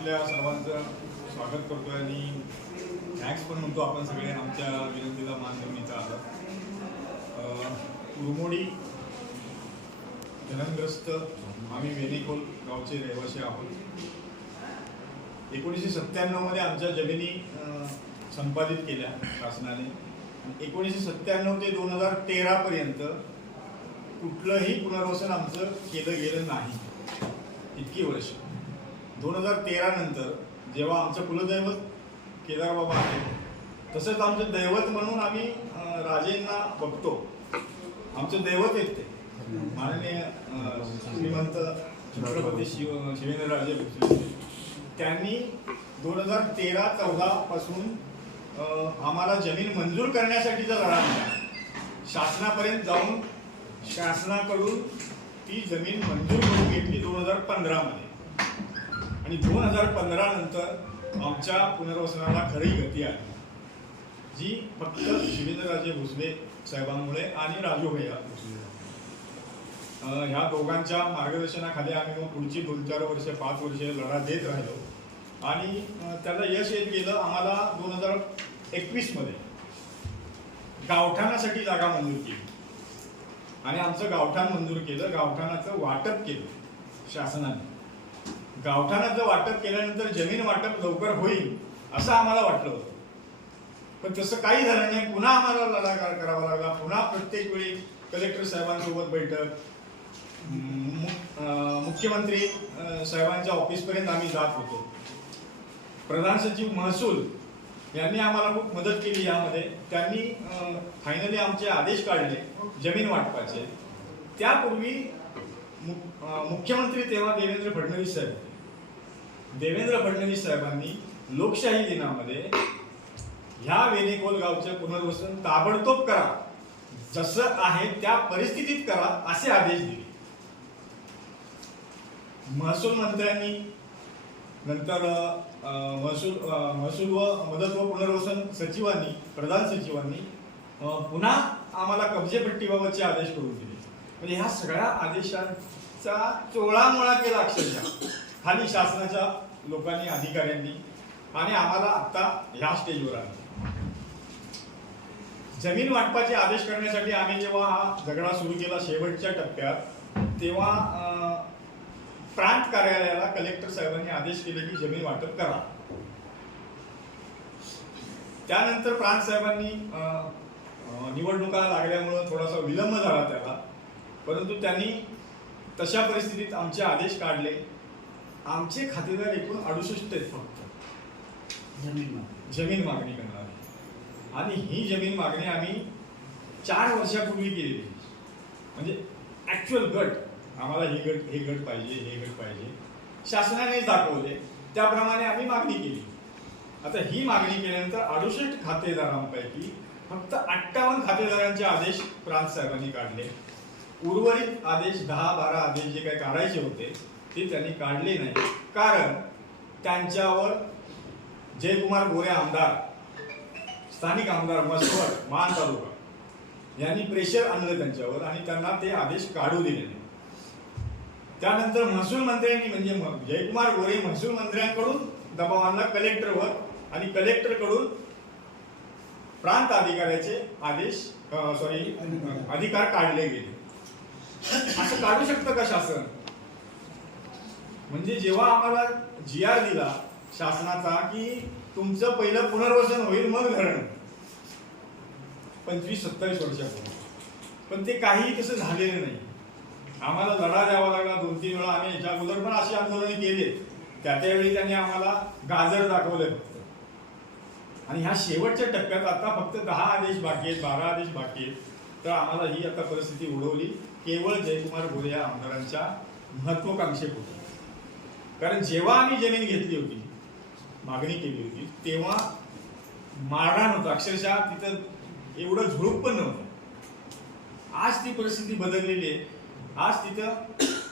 आपल्या सर्वांचं स्वागत करतोय. आणि थँक्स पण म्हणतो आपण सगळे आमच्या विनंतीला मान देऊन इथं आलं. अं, आम्ही वेणेकोल गावचे रहिवासी आहोत. एकोणीसशे सत्त्याण्णवमध्ये आमच्या जमिनी संपादित केल्या शासनाने. एकोणीसशे सत्त्याण्णव ते दोन हजार तेरापर्यंत कुठलंही पुनर्वसन आमचं केलं गेलं नाही. इतकी वर्ष. दोन हजार तेरा नंतर जेव्हा आमचं कुलदैवत केदार बाबा आहे तसंच आमचं दैवत म्हणून आम्ही राजेंना बघतो. आमचं दैवत आहेत ते. माननीय श्रीमंत छत्रपती शिव शिवेंद्रराजे त्यांनी दोन हजार तेरा चौदा पासून आम्हाला जमीन मंजूर करण्यासाठीचा लढा शासनापर्यंत जाऊन शासनाकडून ती जमीन मंजूर करून घेतली दोन हजार पंधरामध्ये. आणि दोन हजार पंधरा नंतर आमच्या पुनर्वसनाला खरी गती आली. जी फक्त शिवेंद्रराजे भोसले साहेबांमुळे आणि राजू भैया भोसले. ह्या दोघांच्या मार्गदर्शनाखाली आम्ही मग पुढची दोन चार वर्ष पाच वर्ष लढा देत राहिलो. आणि त्याला यश येत गेलं आम्हाला दोन हजार एकवीसमध्ये. गावठाणासाठी जागा मंजूर केली. आणि आमचं गावठाण मंजूर केलं गावठाणाचं वाटप केलं शासनाने. गावठाणाचं वाटप केल्यानंतर जमीन वाटप लवकर होईल असं आम्हाला वाटलं होतं. पण तसं काही झालं नाही. पुन्हा आम्हाला लढाकार करावा लागला. पुन्हा प्रत्येक वेळी कलेक्टर साहेबांसोबत बैठक मु- मुख्यमंत्री साहेबांच्या ऑफिसपर्यंत आम्ही जात होतो. प्रधान सचिव महसूल यांनी आम्हाला खूप मदत केली यामध्ये. त्यांनी फायनली आमचे आदेश काढले जमीन वाटपाचे. त्यापूर्वी मु- मुख्यमंत्री तेव्हा देवेंद्र फडणवीस साहेब होते. देवेंद्र फडणवीस साहेबांनी लोकशाही दिनामध्ये ह्या वेणेकोल गावचे पुनर्वसन ताबडतोब करा. जसं आहे त्या परिस्थितीत करा असे आदेश दिले. महसूल मंत्र्यांनी नंतर महसूल महसूल व मदत व पुनर्वसन सचिवांनी प्रधान सचिवांनी पुन्हा आम्हाला कब्जेपट्टीबाबतचे आदेश करून दिले. म्हणजे ह्या सगळ्या आदेशांचा चोळामोळा केला अक्षरशः. खाली शासनाच्या लोकांनी अधिकाऱ्यांनी आणि आम्हाला आता ह्या स्टेजवर आलो. जमीन वाटपाचे आदेश करण्यासाठी आम्ही जेव्हा हा झगडा सुरू केला शेवटच्या टप्प्यात तेव्हा प्रांत कार्यालयाला कलेक्टर साहेबांनी आदेश केले की जमीन वाटप करा. त्यानंतर प्रांत साहेबांनी निवडणुका लागल्यामुळं थोडासा विलंब झाला त्याला. परंतु त्यांनी तशा परिस्थितीत आमचे आदेश काढले. आमचे खातेदार एकूण अडुसष्ट आहेत फक्त. जमीन मागणी. जमीन मागणी करणार. आणि ही जमीन मागणी आम्ही चार वर्षापूर्वी केलेली म्हणजे ऍक्च्युअल गट. आम्हाला हे गट हे गट पाहिजे हे गट पाहिजे. शासनाने दाखवले. त्याप्रमाणे आम्ही मागणी केली. आता ही मागणी केल्यानंतर अडुसष्ट खातेदारांपैकी फक्त अठ्ठावन्न खातेदारांचे आदेश प्रांत साहेबांनी काढले. उर्वरित आदेश दहा बारा आदेश जे काही काढायचे होते ती त्यांनी काढली नाही. कारण त्यांच्यावर जयकुमार गोरे आमदार स्थानिक आमदार मसवड मान तालुका यांनी प्रेशर आणलं त्यांच्यावर आणि त्यांना ते आदेश काढू दिले नाही. त्यानंतर महसूल मंत्र्यांनी म्हणजे जयकुमार गोरे महसूल मंत्र्यांकडून दबाव आणला कलेक्टरवर आणि कलेक्टरकडून प्रांत अधिकाऱ्याचे आदेश सॉरी अधिकार काढले गेले. असं काढू शकतं का शासन? म्हणजे जेव्हा आम्हाला जी आर दिला शासनाचा की तुमचं पहिलं पुनर्वसन होईल मग धरण. पंचवीस सत्तावीस वर्षापूर्वी. पण ते काही तसं झालेलं नाही. आम्हाला लढा द्यावा लागला दोन तीन वेळा. आम्ही याच्या अगोदर पण अशी आंदोलने केले. त्या त्यावेळी त्यांनी आम्हाला गाजर दाखवले. फक्त आणि ह्या शेवटच्या टप्प्यात आता फक्त दहा आदेश बाकी आहेत बारा आदेश बाकी आहेत. तर आम्हाला ही आता परिस्थिती उडवली. केवळ जयकुमार गोरे या आमदारांच्या महत्वाकांक्षेपोटी कारण जेव्हा आम्ही जमीन घेतली होती मागणी केली होती तेव्हा मारहाण होतं अक्षरशः तिथं एवढं झुळूक पण नव्हतं. आज ती परिस्थिती बदललेली आहे. आज तिथं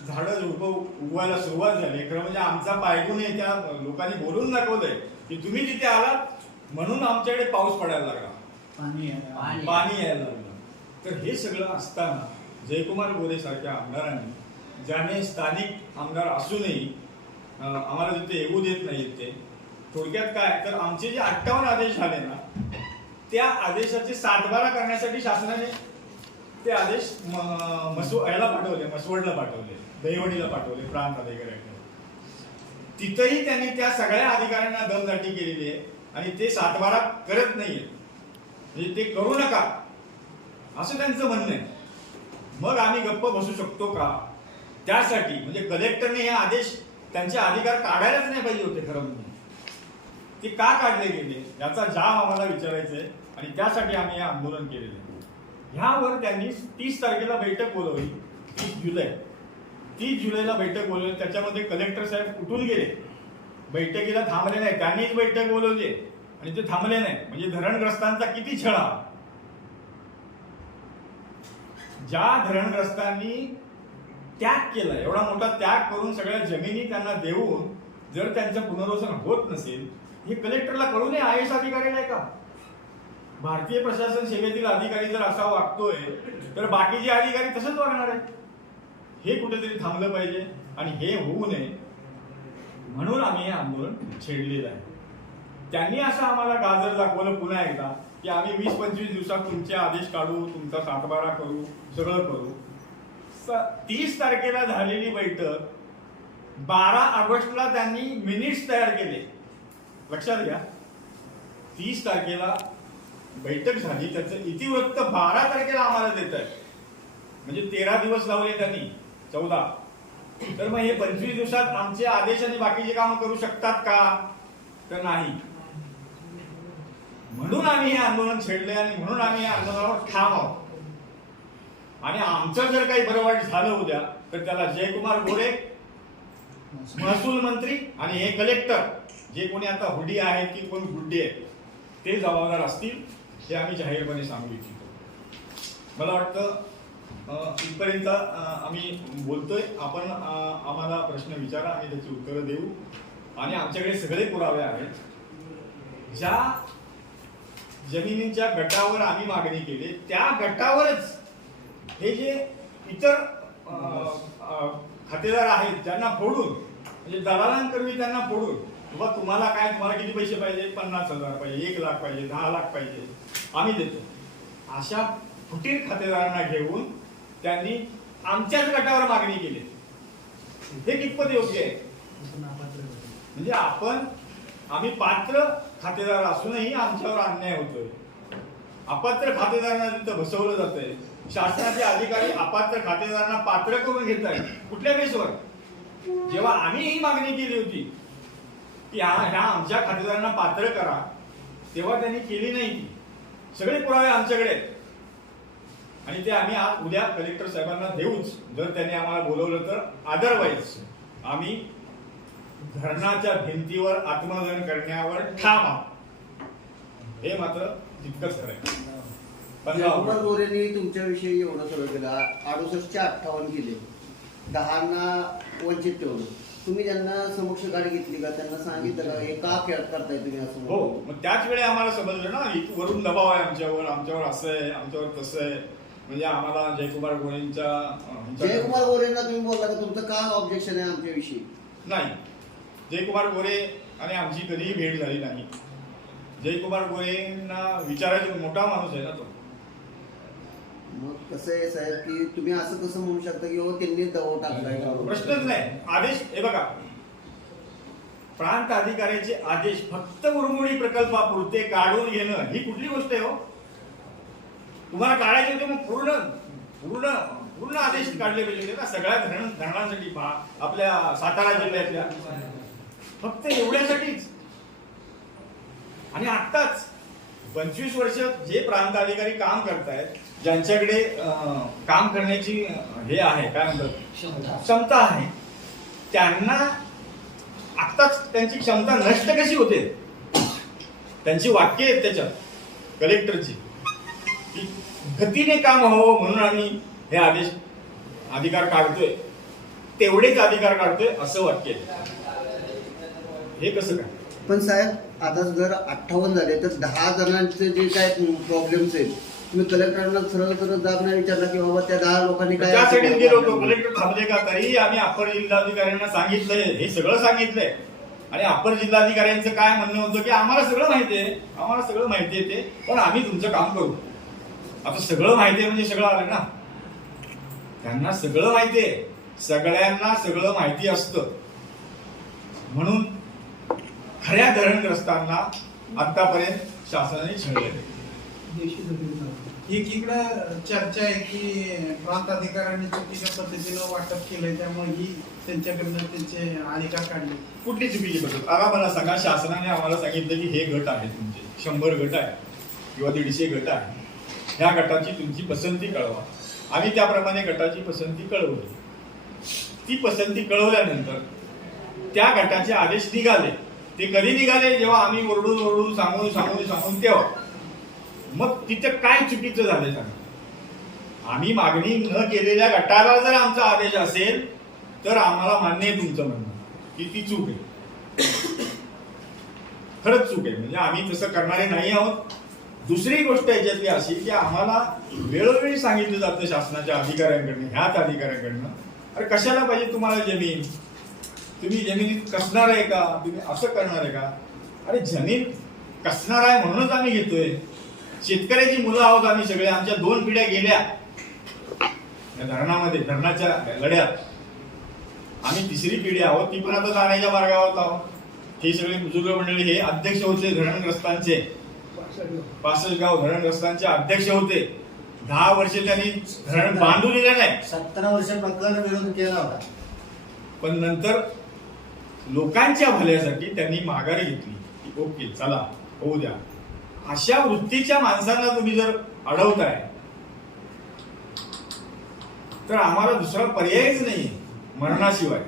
झाडं झुडपं उगवायला सुरुवात झाली. खरं म्हणजे आमचा पायगुण आहे त्या लोकांनी बोलून दाखवलंय की तुम्ही तिथे आलात म्हणून आमच्याकडे पाऊस पडायला लागला. पाणी आहे. पाणी. पाणी यायला लागलं. तर हे सगळं असताना जयकुमार गोरे सारख्या आमदारांनी ज्याने स्थानिक आमदार असूनही आम्हाला तिथे येऊ देत नाहीत ते. थोडक्यात काय? तर आमचे जे अठ्ठावन्न आदेश झाले ना त्या आदेशाचे सातबारा करण्यासाठी शासनाने ते आदेश म- मसू याला पाठवले मसवडला पाठवले दहिवडीला पाठवले प्रांत अधिकाऱ्यांकडे तिथंही त्यांनी त्या सगळ्या अधिकाऱ्यांना दमदाटी केलेली आहे आणि ते सातबारा करत नाहीये. म्हणजे ते करू नका. असं त्यांचं म्हणणं आहे. मग आम्ही गप्प बसू शकतो का? त्यासाठी म्हणजे कलेक्टरने हे आदेश त्यांचे अधिकार काढायलाच नाही पाहिजे होते खरं म्हणजे. ते का काढले गेले याचा जाब आम्हाला विचारायचा आहे आणि त्यासाठी आम्ही हे आंदोलन केलेलं ह्यावर त्यांनी तीस तारखेला बैठक बोलवली तीस जुलै. तीस जुलैला बैठक बोलवली त्याच्यामध्ये कलेक्टर साहेब कुठून गेले? बैठकीला थांबले नाही त्यांनीच बैठक बोलवली आणि ते थांबले नाही म्हणजे धरणग्रस्तांचा किती छळा. ज्या धरणग्रस्तांनी त्याग केला एवढा मोठा त्याग करून सगळ्या जमिनी त्यांना देऊन जर त्यांचं पुनर्वसन होत नसेल हे कलेक्टरला कळू नये आय एस अधिकारी नाही का? भारतीय प्रशासन सेवेतील अधिकारी जर असा वागतोय तर बाकीचे अधिकारी तसंच वागणार आहे हे कुठेतरी थांबलं पाहिजे आणि हे होऊ नये म्हणून आम्ही हे आंदोलन छेडलेलं आहे. त्यांनी असं आम्हाला गाजर दाखवलं पुन्हा एकदा की आम्ही वीस पंचवीस दिवसात तुमचे आदेश काढू तुमचा सातबारा करू सगळं करू. तीस तारखेला झालेली बैठक बारा ऑगस्टला त्यांनी मिनिट्स तयार केले. लक्षात घ्या. तीस तारखेला बैठक झाली त्याचं इतिवृत्त बारा तारखेला आम्हाला देत आहे म्हणजे तेरा दिवस लावले त्यांनी चौदा. तर मग हे पंचवीस दिवसात आमचे आदेश आणि बाकीचे कामं करू शकतात का? तर नाही. म्हणून आम्ही हे आंदोलन छेडले आणि म्हणून आम्ही या आंदोलनावर ठाम आहोत. आणि आमचं जर काही बरं वाईट झालं उद्या तर त्याला जयकुमार गोरे महसूल मंत्री आणि हे कलेक्टर जे कोणी आता हुडी आहेत की कोण गुड्डे आहेत ते जबाबदार असतील हे आम्ही जाहीरपणे सांगू इच्छितो. मला वाटतं इथपर्यंत आम्ही बोलतोय. आपण आम्हाला प्रश्न विचारा आम्ही त्याची उत्तरं देऊ. आणि आमच्याकडे सगळे पुरावे आहेत. ज्या जमिनींच्या गटावर आम्ही मागणी केली त्या गटावरच हे जे इतर खातेदार आहेत ज्यांना फोडून म्हणजे दलालांकरवी त्यांना फोडून बाबा तुम्हाला काय तुम्हाला किती पैसे पाहिजे? पन्नास हजार पाहिजे एक लाख पाहिजे दहा लाख पाहिजे आम्ही देतो. अशा फुटीर खातेदारांना घेऊन त्यांनी आमच्याच गटावर मागणी केली. हे कितपत योग्य आहे? म्हणजे आपण आम्ही पात्र खातेदार असूनही आमच्यावर अन्याय होतोय. अपात्र खातेदारांना तिथं बसवलं आहे शासनाचे अधिकारी अपात्र खातेदारांना पात्र करून घेत आहेत. कुठल्या बेसवर? जेव्हा आम्ही ही मागणी केली होती की ह्या ह्या आमच्या खातेदारांना पात्र करा तेव्हा त्यांनी केली नाही सगळे पुरावे आमच्याकडे आहेत. आणि ते आम्ही आज उद्या कलेक्टर साहेबांना देऊच जर त्यांनी आम्हाला बोलवलं तर अदरवाईज आम्ही धरणाच्या भिंतीवर आत्मदहन करण्यावर ठाम आहोत. हे मात्र तितकंच करायचं ऑगस्ट. गोरेंनी तुमच्याविषयी एवढं सगळं केलं अडुसष्टचे अठ्ठावन्न केले. दहाना वंचित ठेवलं. तुम्ही त्यांना समक्ष गाडी घेतली का? त्यांना सांगितलं का? हे का खेळ करताय तुम्ही असं हो? मग त्याच वेळी आम्हाला समजलं ना इथं वरून दबाव आहे आमच्यावर आमच्यावर असं आहे आमच्यावर तसं आहे. म्हणजे आम्हाला जयकुमार गोळेंच्या अं, जयकुमार गोरेंना तुम्ही बोलला का? तुमचं का ऑब्जेक्शन आहे आमच्याविषयी? नाही. जयकुमार गोरे आणि आमची कधीही भेट झाली नाही. जयकुमार गोरेंना विचारायचा मोठा माणूस आहे ना तो. मग कसं आहे साहेब की तुम्ही असं कसं म्हणू शकता की हो त्यांनी दबाव टाकलाय का? प्रश्नच नाही. आदेश हे बघा. प्रांत अधिकाऱ्याचे आदेश फक्त उरमोडी प्रकल्पापुरते काढून घेणं ही कुठली गोष्ट आहे हो? तुम्हाला काढायचे होते मग पूर्ण पूर्ण पूर्ण आदेश काढले पाहिजे होते ना? सगळ्या धरण धरणांसाठी पहा. आपल्या सातारा जिल्ह्यातल्या. फक्त एवढ्यासाठीच. आणि आत्ताच पंचवीस वर्ष जे प्रांत अधिकारी काम करतायत ज्यांच्याकडे काम करण्याची हे आहे काय म्हणतात? क्षमता. आहे. त्यांना आत्ताच त्यांची क्षमता नष्ट कशी होते? त्यांची वाक्य आहेत त्याच्यात कलेक्टरची. की गतीने काम व्हावं म्हणून आम्ही हे आदेश अधिकार काढतोय. तेवढेच अधिकार काढतोय असं वाक्य आहे. हे कसं काय? पण साहेब आता जर अठ्ठावन्न झाले तर दहा जणांचे जे काय प्रॉब्लेम्स आहेत तुम्ही कलेक्टरांना सरळ सरळ जाब नाही विचारला की बाबा त्या दहा लोकांनी काय त्यासाठीच गेलो होतो. कलेक्टर थांबले का तरी आम्ही अप्पर जिल्हाधिकाऱ्यांना सांगितलंय. हे सगळं सांगितलंय. आणि अप्पर जिल्हाधिकाऱ्यांचं काय म्हणणं होतं की आम्हाला सगळं माहिती आहे. आम्हाला सगळं माहिती आहे ते. पण आम्ही तुमचं काम करू. आता सगळं माहिती आहे म्हणजे सगळं आलं ना? त्यांना सगळं माहिती आहे. सगळ्यांना सगळं माहिती असतं. म्हणून खऱ्या धरणग्रस्तांना आतापर्यंत शासनाने छळले एकीकडं चर्चा आहे की प्रांत अधिकाऱ्यांनी चुकीच्या पद्धतीनं वाटप केलंय त्यामुळे ही त्यांच्याकडनं त्यांचे अधिकार काढले. कुठली चुकीची पद्धत? आता मला सांगा शासनाने आम्हाला सांगितलं की हे गट आहे तुमचे. शंभर गट आहे किंवा दीडशे गट आहे ह्या गटाची तुमची पसंती कळवा. आम्ही त्याप्रमाणे गटाची पसंती कळवली. ती पसंती कळवल्यानंतर त्या गटाचे आदेश निघाले. ते कधी निघाले? जेव्हा आम्ही ओरडून ओरडून सांगून सांगून सांगून तेव्हा. मग तिथं काय चुकीचं झालं सांगा. आम्ही मागणी न केलेल्या गटाला जर आमचा आदेश असेल तर आम्हाला मान्य आहे तुमचं म्हणणं. की ती चूक आहे. खरंच चूक आहे. म्हणजे आम्ही तसं करणारे नाही आहोत. दुसरी गोष्ट याच्यातली अशी की आम्हाला वेळोवेळी सांगितलं जातं शासनाच्या अधिकाऱ्यांकडनं ह्याच अधिकाऱ्यांकडनं. अरे कशाला पाहिजे तुम्हाला जमीन? तुम्ही जमिनीत कसणार आहे का? तुम्ही असं करणार आहे का? अरे जमीन कसणार आहे म्हणूनच आम्ही घेतोय. शेतकऱ्याची मुलं आहोत आम्ही सगळे. आमच्या दोन पिढ्या गेल्या. या धरणामध्ये धरणाच्या लढ्यात आम्ही तिसरी पिढी आहोत. ती पण आता जाण्याच्या मार्गावर आहोत. हे सगळे बुजुर्ग मंडळी हे अध्यक्ष होते धरणग्रस्तांचे. पासष्ट गाव धरणग्रस्तांचे अध्यक्ष होते. दहा वर्ष त्यांनी धरण बांधू दिलं नाही. सत्तर वर्ष प्रकरण विरोध केला होता. पण नंतर लोकांच्या भल्यासाठी त्यांनी माघारी घेतली. की ओके चला होऊ द्या. अशा वृत्तीच्या माणसांना तुम्ही जर अडवताय तर आम्हाला दुसरा पर्यायच नाही मरणाशिवाय.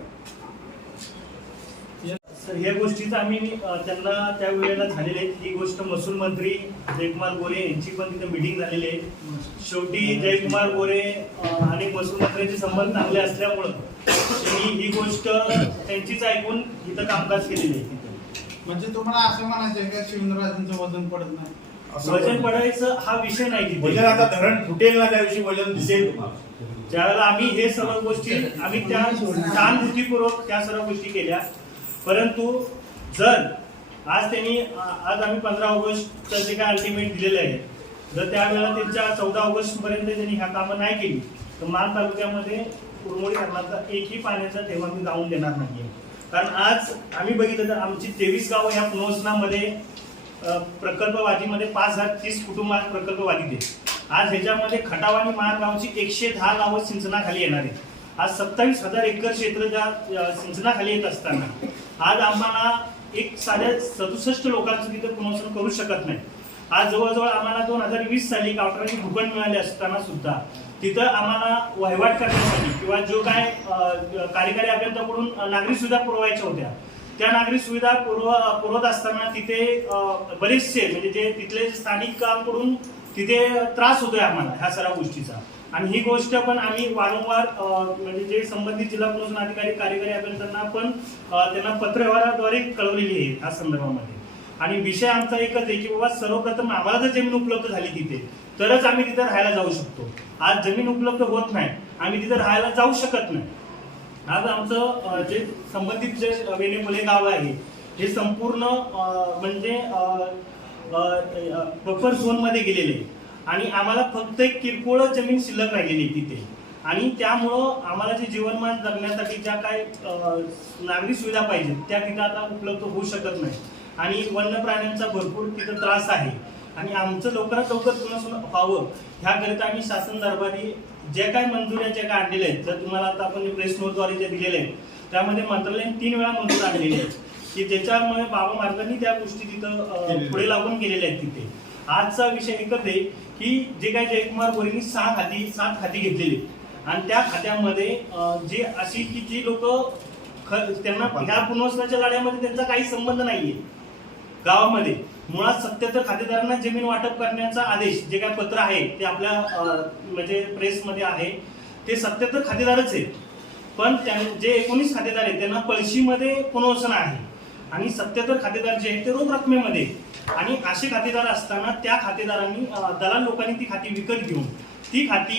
या गोष्टीचा गोष्टीच आम्ही त्यांना त्या वेळेला झालेले ही गोष्ट महसूल मंत्री जयकुमार गोरे यांची पण तिथे मिटिंग झालेली आहे. शेवटी जयकुमार गोरे आणि महसूल मंत्र्यांचे संबंध चांगले असल्यामुळं ही गोष्ट त्यांचीच ऐकून इथं कामकाज केलेली आहे. म्हणजे तुम्हाला असं म्हणायचं आहे का शिवेंद्रराजांचं वजन पडत नाही? असं वजन पडायचं हा विषय नाही वजन आता धरण फुटेल ना त्या दिवशी वजन दिसेल तुम्हाला. ज्यावेळेला आम्ही हे सर्व गोष्टी आम्ही त्या सहानुभूतीपूर्वक त्या सर्व गोष्टी केल्या. परंतु जर आज त्यांनी आ- आज आम्ही पंधरा ऑगस्टचं जे काय अल्टिमेट दिलेलं आहे जर त्यावेळेला त्यांच्या चौदा ऑगस्ट पर्यंत त्यांनी ह्या कामं नाही केली तर मान तालुक्यामध्ये उरमोडी धरणाचा एकही पाण्याचा ठेवा आम्ही जाऊन देणार नाहीये. कारण आज आम्ही बघितलं तर आमची तेवीस गावं ह्या पुनर्वसनामध्ये प्रकल्पवादीमध्ये पाच हजार तीस कुटुंब आज प्रकल्पवादीत आज ह्याच्यामध्ये खटाव आणि महार गावची एकशे दहा गावं सिंचनाखाली येणार आहे आज सत्तावीस हजार एकर क्षेत्र ज्या सिंचनाखाली येत असताना आज आम्हाला एक साध्या सदुसष्ट लोकांचं तिथं पुनर्वसन करू शकत नाही. आज जवळजवळ आम्हाला दोन हजार वीस साली गावठाणाची भूखंड मिळाले असताना सुद्धा तिथं आम्हाला वहिवाट करण्यासाठी किंवा जो काय कार्यकारी अभियंत्याकडून नागरिक नागरी सुविधा पुरवायच्या होत्या. त्या नागरी सुविधा पुरव पुरवत असताना तिथे बरेचसे म्हणजे जे तिथले स्थानिकांकडून तिथे त्रास होतोय आम्हाला ह्या सर्व गोष्टीचा. आणि ही गोष्ट पण आम्ही वारंवार म्हणजे जे संबंधित जिल्हा पुनर्वसन अधिकारी कार्यकारी अभियंत्यांना पण त्यांना पत्रव्यवहाराद्वारे कळवलेली आहे ह्या संदर्भामध्ये. आणि विषय आमचा एकच आहे की बाबा सर्वप्रथम आम्हाला जर जमीन उपलब्ध झाली तिथे. तरच आम्ही तिथं राहायला जाऊ शकतो. आज जमीन उपलब्ध होत नाही. आम्ही तिथं राहायला जाऊ शकत नाही. आज आमचं जे संबंधित जे वेणेमुले गाव आहे हे संपूर्ण म्हणजे बफर झोनमध्ये गेलेले आहे. आणि आम्हाला फक्त एक किरकोळ जमीन शिल्लक राहिलेली आहे तिथे. आणि त्यामुळं आम्हाला जे जीवनमान जगण्यासाठी ज्या काय नागरी सुविधा पाहिजेत त्या तिथं आता उपलब्ध होऊ शकत नाही. आणि वन्य प्राण्यांचा भरपूर तिथं त्रास आहे. आणि आमचं लवकरात लवकर पुनर्वसन व्हावं ह्याकरिता आम्ही शासन दरबारी जे काय मंजुऱ्या ज्या काय आणलेल्या आहेत जर तुम्हाला आता आपण प्रेस नोटद्वारे जे दिलेले आहेत त्यामध्ये मंत्रालयाने तीन वेळा मंजूर आणलेले आहेत की ज्याच्यामुळे बाबा मार्गांनी त्या गोष्टी तिथं. पुढे लागून केलेल्या आहेत तिथे. आजचा विषय एकच आहे की जे काय जयकुमार गोरेंनी सहा खाती सात खाती घेतलेली. आणि त्या खात्यामध्ये जे अशी की जी लोक त्यांना ह्या पुनर्वसनाच्या लढ्यामध्ये त्यांचा काही संबंध नाहीये. गावामध्ये. मुळात सत्याहत्तर खातेदारांना जमीन वाटप करण्याचा आदेश जे काय पत्र आहे ते आपल्या म्हणजे प्रेसमध्ये आहे ते सत्याहत्तर खातेदारच आहेत. पण त्यां- जे एकोणीस खातेदार आहेत त्यांना पळशीमध्ये पुनर्वसन आहे आणि सत्याहत्तर खातेदार जे आहेत ते रोख रकमेमध्ये आणि असे खातेदार असताना त्या खातेदारांनी दलाल लोकांनी ती खाती विकत घेऊन ती खाती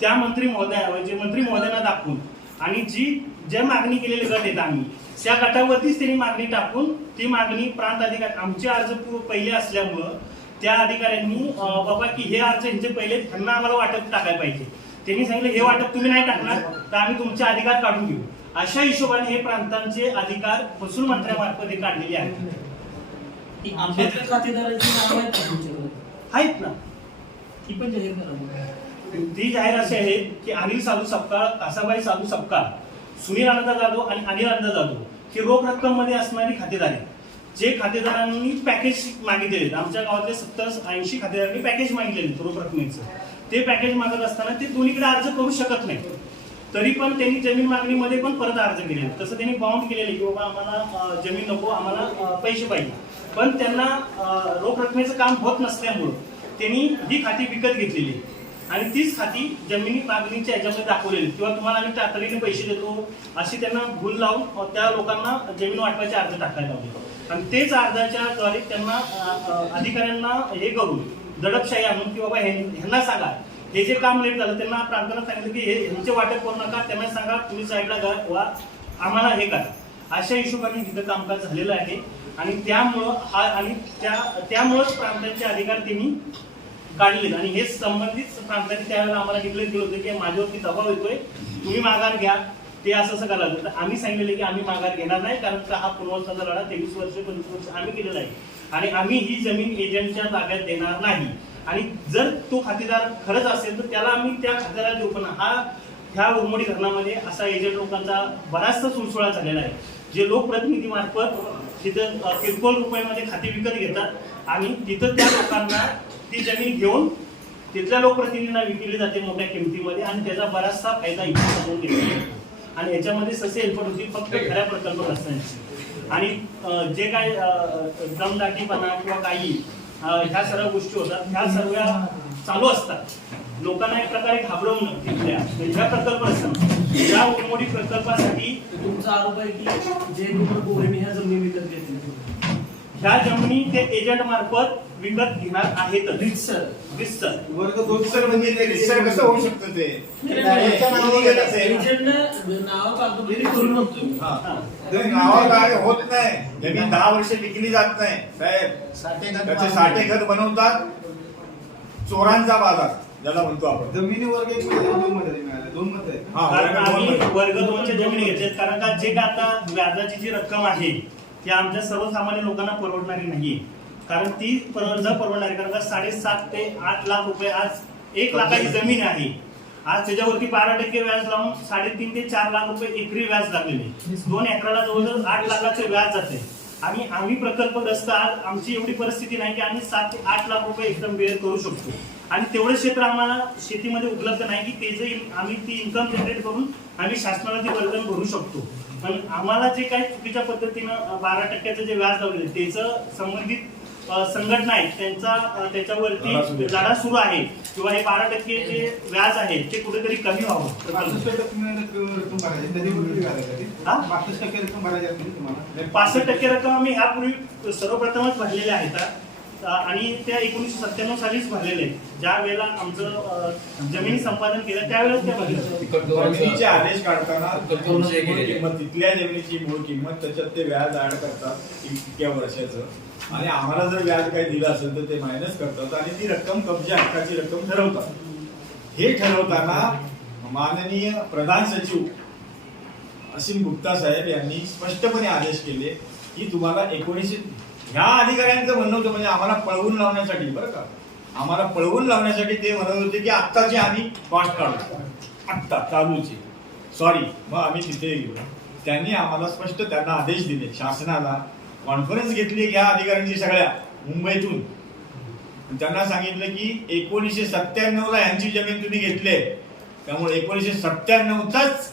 त्या मंत्री महोदया म्हणजे मंत्री महोदयांना दाखवून आणि जी ज्या मागणी केलेले गट आहेत आम्ही त्या गटावरतीच त्यांनी मागणी टाकून ती मागणी प्रांत अधिकारी आमचे अर्ज पहिले असल्यामुळं त्या अधिकाऱ्यांनी बाबा की हे अर्ज यांचे पहिले त्यांना आम्हाला वाटप टाकायला पाहिजे. त्यांनी सांगितलं हे वाटप तुम्ही नाही टाकणार तर आम्ही तुमचे अधिकार काढून घेऊ. अशा हिशोबाने हे प्रांतांचे अधिकार महसूल मंत्र्यामार्फत हे काढलेले आहेत. खातेदारांची आहेत ना. ती पण जाहीर करा ती जाहीर असे आहेत की अनिल साधू सपकाळ कासाबाई साधू सपकाळ सुनील आनंद जाधव आणि अनिल आनंद जाधव ही रोख रक्कममध्ये असणारी खातेदार आहेत. जे खातेदारांनी पॅकेज मागितले आहेत. आमच्या गावातले सत्तर ऐंशी खातेदारांनी पॅकेज मागितलेले आहेत रोख रकमेचं. ते पॅकेज मागत असताना ते दोन्हीकडे अर्ज करू शकत नाही तरी पण त्यांनी जमीन मागणीमध्ये पण परत अर्ज केले तसं त्यांनी बाउंड केलेले की बाबा आम्हाला जमीन नको आम्हाला पैसे पाहिजे. पण त्यांना रोख रकमेचं काम होत नसल्यामुळं त्यांनी ही खाती विकत घेतलेली आहे. आणि तीच खाती जमिनी मागणीच्या याच्यामध्ये दाखवलेली किंवा तुम्हाला आम्ही तातडीने पैसे देतो अशी त्यांना भूल लावून त्या लोकांना जमीन वाटपाचे अर्ज टाकायला लावले. आणि तेच अर्जाच्या द्वारे त्यांना अधिकाऱ्यांना हे करून दडपशाही आणून की बाबा ह्यांना सांगा. हे जे काम लेट झालं त्यांना प्रांतांना सांगितलं की हे ह्यांचे वाटप करू नका त्यांना सांगा तुम्ही साईडला जा वा आम्हाला हे करा. अशा हिशोबाने तिथं कामकाज झालेलं आहे. आणि त्यामुळं हा आणि त्या त्यामुळंच प्रांतांचे अधिकार त्यांनी काढले आणि हे संबंधित प्रांतांनी त्यावेळेला आम्हाला डिक्लेअर केलं होतं की माझ्यावरती दबाव येतोय तुम्ही माघार घ्या. ते असं असं करायला तर आम्ही सांगितलेलं की आम्ही माघार घेणार नाही कारण का हा पुनर्वसाचा लढा तेवीस वर्ष पंचवीस वर्ष आम्ही केलेला आहे. आणि आम्ही ही जमीन एजंटच्या ताब्यात देणार नाही. आणि जर तो खातेदार खरंच असेल तर त्याला आम्ही त्या खातेदाराला देऊ. पण हा ह्या उर्मोडी धरणामध्ये असा एजंट लोकांचा बराचसा सुळसुळा झालेला आहे. जे लोकप्रतिनिधी मार्फत तिथं किरकोळ रुपयामध्ये खाते विकत घेतात. आणि तिथं त्या लोकांना ती जमीन घेऊन तिथल्या लोकप्रतिनिधींना विकली जाते मोठ्या किमतीमध्ये आणि त्याचा बराचसा फायदा इथे समोर घेतला. आणि याच्यामध्ये ससे हेल्पट होती फक्त खऱ्या प्रकल्पग्रस्तांची आणि अ, जे काय दमदाटीपणा किंवा काही ह्या सर्व गोष्टी होतात ह्या सर्व चालू असतात. लोकांना एक प्रकारे घाबरवणं तिथल्या म्हणजे ह्या प्रकल्पासाठी या उर्मोडी प्रकल्पासाठी तुमचा आरोप आहे की जे लोक गोरेने ह्या जमिनी विकत घेतल्या ह्या जमिनी ते एजंट मार्फत विकत घेणार आहेत रितसर. रितसर. वर्ग दोन रितसर म्हणजे ते रितसर कसं होऊ शकतं ते? नावावर होत नाही. जमीन दहा वर्ष विकली जात नाही. साहेब साठे त्याचे साठे खत बनवतात. चोरांचा बाजार ज्याला म्हणतो आपण. जमिनी वर्ग एक मध्ये दोन मध्ये दोन मध्ये हा कारण वर्ग आम्ही. वर्ग दोनच्या जमिनी घेतल्यात. कारण का? जे आता व्याजाची जी रक्कम आहे ती आमच्या सर्वसामान्य लोकांना परवडणारी नाही कारण ती न परवडणारी कारण का साडेसात ते आठ लाख रुपये आज एक लाखाची जमीन आहे. आज त्याच्यावरती बारा टक्के व्याज लावून साडेतीन ते चार लाख रुपये एकरी व्याज लागलेले. दोन एकराला जवळजवळ आठ लाखाचे व्याज जाते. आणि आम्ही प्रकल्पग्रस्त आज आमची एवढी परिस्थिती नाही की आम्ही सात ते आठ लाख रुपये एकदम बेअर करू शकतो. आणि तेवढं क्षेत्र आम्हाला शेतीमध्ये उपलब्ध नाही की ते जे आम्ही ती इन्कम जनरेट करून आम्ही शासनाला ती वर्गण भरू शकतो. पण आम्हाला जे काही चुकीच्या पद्धतीनं बारा टक्क्याचं जे व्याज लावलेलं आहे, त्याचं संबंधित संघटना आहेत त्यांचा त्याच्यावरती लढा सुरू आहे. आहे किंवा हे बारा टक्के जे व्याज आहे ते कुठेतरी कमी व्हावं पासष्ट टक्के रक्कम? हा? आम्ही ह्यापूर्वी सर्वप्रथमच भरलेल्या आहेत आणि त्या एकोणीसशे सत्त्याण्णव सालीच भरलेले ज्या वेळेला आमचं जमिनी संपादन केलं त्यावेळेस त्या जमिनीचे आदेश काढताना. किंमत तिथल्या जमिनीची मूळ किंमत त्याच्यात ते व्याज ऍड करतात इतक्या वर्षाचं. आणि आम्हाला जर व्याज काही दिलं असेल तर ते मायनस करतात आणि ती रक्कम कब्जा हक्काची रक्कम ठरवतात. हे ठरवताना माननीय प्रधान सचिव असीम गुप्ता साहेब यांनी स्पष्टपणे आदेश केले की तुम्हाला एकोणीसशे ह्या अधिकाऱ्यांचं म्हणणं होतं म्हणजे आम्हाला पळवून लावण्यासाठी बरं का? आम्हाला पळवून लावण्यासाठी ते म्हणत होते की आत्ताची आम्ही कॉस्ट काढू. आत्ता चालूची. सॉरी मग आम्ही तिथे गेलो. त्यांनी आम्हाला स्पष्ट त्यांना आदेश दिले. शासनाला कॉन्फरन्स घेतली ह्या अधिकाऱ्यांची सगळ्या मुंबईतून. त्यांना सांगितलं की एकोणीसशे सत्त्याण्णवला यांची जमीन तुम्ही घेतली त्यामुळे एकोणीसशे सत्त्याण्णवचाच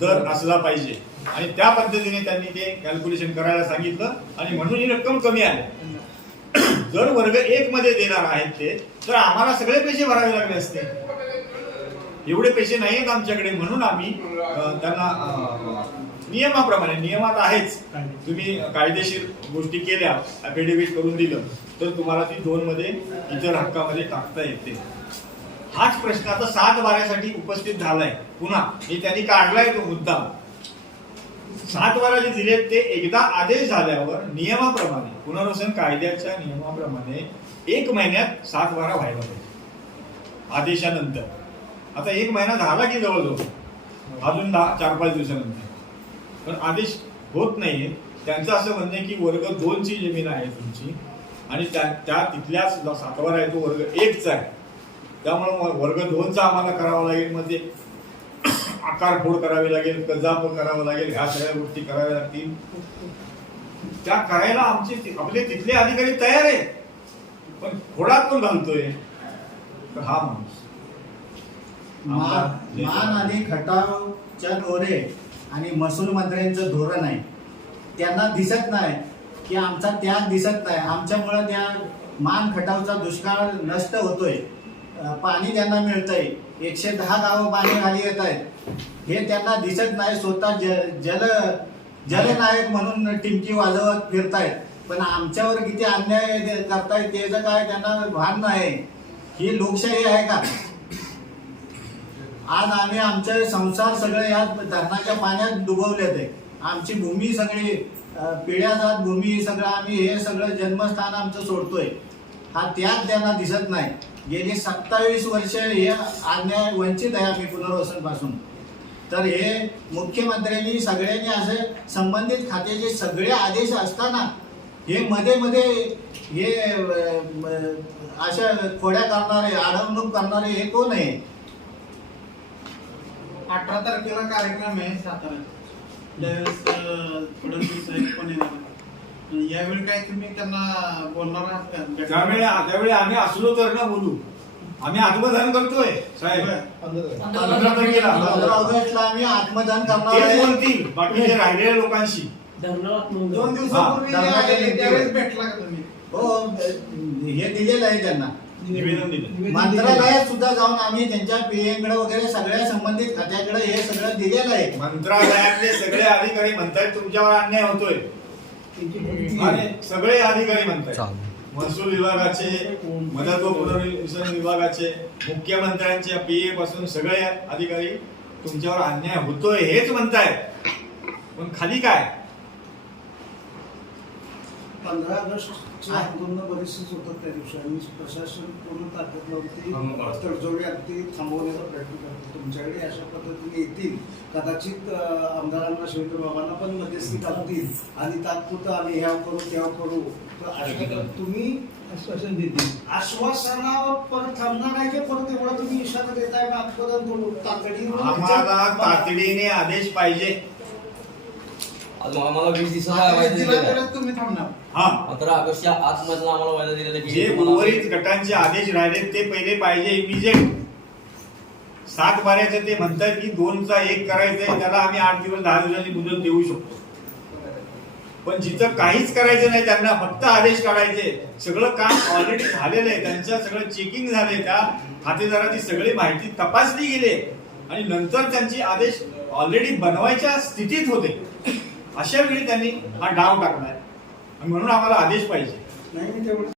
दर असला पाहिजे. आणि त्या पद्धतीने त्यांनी ते कॅल्क्युलेशन करायला सांगितलं आणि म्हणून ही रक्कम कमी आली. जर वर्ग एक मध्ये देणार आहेत ते तर आम्हाला सगळे पैसे भरावे लागले असते. एवढे पैसे नाहीत आमच्याकडे म्हणून आम्ही त्यांना नियमाप्रमाणे नियमात आहेच. तुम्ही कायदेशीर गोष्टी केल्या अफिडेव्हिट करून दिलं तर तुम्हाला ती दोन मध्ये इतर हक्कामध्ये टाकता येते. हाच प्रश्न आता सात वाऱ्यासाठी उपस्थित झालाय. पुन्हा हे त्यांनी काढलाय तो मुद्दा सात वाराचे दिले ते एकदा आदेश झाल्यावर नियमाप्रमाणे पुनर्वसन कायद्याच्या नियमाप्रमाणे एक महिन्यात सात वारा व्हायला पाहिजे. आदेशानंतर. आता एक महिना झाला की जवळजवळ. अजून दहा चार पाच दिवसानंतर. पण आदेश होत नाहीये. त्यांचं असं म्हणणं आहे की वर्ग दोनची जमीन आहे तुमची आणि त्या त्या तिथल्याच जो सातवारा आहे तो वर्ग एकचा आहे. त्यामुळे वर्ग दोनचा आम्हाला करावा लागेल. म्हणजे ते आकार फोड करावी लागेल कजाप करावं लागेल ह्या सगळ्या गोष्टी कराव्या लागतील. त्या करायला आमचे आपले तिथले अधिकारी तयार आहे पण फोडात कोण घालतोय. तर हा माणूस. मान आणि खटावच्या दोरे आणि महसूल मंत्र्यांचं धोरण आहे. त्यांना दिसत नाही की आमचा त्याग दिसत नाही. आमच्यामुळे त्या मान खटावचा दुष्काळ नष्ट होतोय. पाणी त्यांना मिळतंय. एकशे दहा गावं पाणी खाली येत आहेत. हे त्यांना दिसत नाही स्वतः ज जल जलनायक म्हणून टिमकी वाजवत फिरतायत. पण आमच्यावर किती अन्याय करतायत त्याचं काय त्यांना भान नाही. ही लोकशाही आहे का? आज आम्ही आमचे संसार सगळे या धरणाच्या पाण्यात डुबवलेत आहे. आमची भूमी सगळी अं, पिढ्याजात भूमी सगळं आम्ही हे सगळं जन्मस्थान आमचं सोडतोय. हा त्याग त्यांना दिसत नाही. गेली सत्तावीस वर्ष हे आज्ञा वंचित आहे आम्ही पुनर्वसनपासून तर हे मुख्यमंत्र्यांनी सगळ्यांनी असे संबंधित खात्याचे सगळे आदेश असताना हे मध्ये मध्ये हे अशा खोड्या करणारे अडवणूक करणारे हे कोण आहे? अठरा तारखेला कार्यक्रम आहे सातारा. त्यावेळेस फडणवीस पण येणार यावेळी काय तुम्ही त्यांना बोलणार आहात का? त्यावेळी त्यावेळी आम्ही असलो तर ना बोलू. आम्ही आत्मदान करतोय साहेब. पंधरा तारखेला. पंधरा ऑगस्टला आम्ही आत्मदान करणार तेच आहे बोलतील बाकीचे राहिलेल्या लोकांशी. धरणात दोन दिवसापूर्वी हा, जे त्यावेळेस भेटला का तुम्ही? हो हे दिलेलं आहे त्यांना. निवेदन दिलं. मंत्रालयात सुद्धा जाऊन आम्ही त्यांच्या पीएमकडे वगैरे सगळ्या संबंधित खात्याकडे हे सगळं दिलेलं आहे. मंत्रालयातले सगळे अधिकारी म्हणतायत तुमच्यावर अन्याय होतोय. आणि सगळे अधिकारी म्हणतायत. महसूल विभागाचे मदत व पुनर्वसन विभागाचे मुख्यमंत्र्यांच्या पीए पासून सगळे अधिकारी तुमच्यावर अन्याय होतोय हेच म्हणतायत. पण खाली काय? पंधरा ऑगस्टचे आंदोलन बरेचसेच होतात त्या दिवशी आणि प्रशासन पूर्ण ताकद लावते तडजोडी अगदी थांबवण्याचा प्रयत्न करतो. तुमच्याकडे अशा पद्धतीने येतील. कदाचित आमदारांना शिवेंद्र बाबांना पण मध्यस्थी घालतील आणि तात्पुरतं आम्ही ह्या करू तेव्हा करू. तर अशा तुम्ही आश्वासन देतील. आश्वासनावर परत थांबणार आहे की परत एवढा तुम्ही इशारा देताय आत्मदान करू तातडीने आम्हाला तातडीने आदेश पाहिजे. आम्हाला वीस तरच तुम्ही थांबणार. हा. पंधरा ऑगस्टच्या आतमधला आम्हाला वायदा दिलेला आहे की जे उर्वरित गटांचे आदेश राहिले ते पहिले पाहिजे इमिजिएट सात बाऱ्याचं ते म्हणतात की दोनचा एक करायचंय त्याला आम्ही आठ दिवस दहा दिवसांची मुदत देऊ शकतो. पण जिथं काहीच करायचं नाही त्यांना फक्त आदेश काढायचे. सगळं काम ऑलरेडी झालेलं आहे. त्यांच्या सगळं चेकिंग झाले त्या खातेदाराची सगळी माहिती तपासली गेली आणि नंतर त्यांची आदेश ऑलरेडी बनवायच्या स्थितीत होते. अशा वेळी त्यांनी हा डाव टाकलाय आणि म्हणून आम्हाला आदेश पाहिजे. नाही मी तेवढं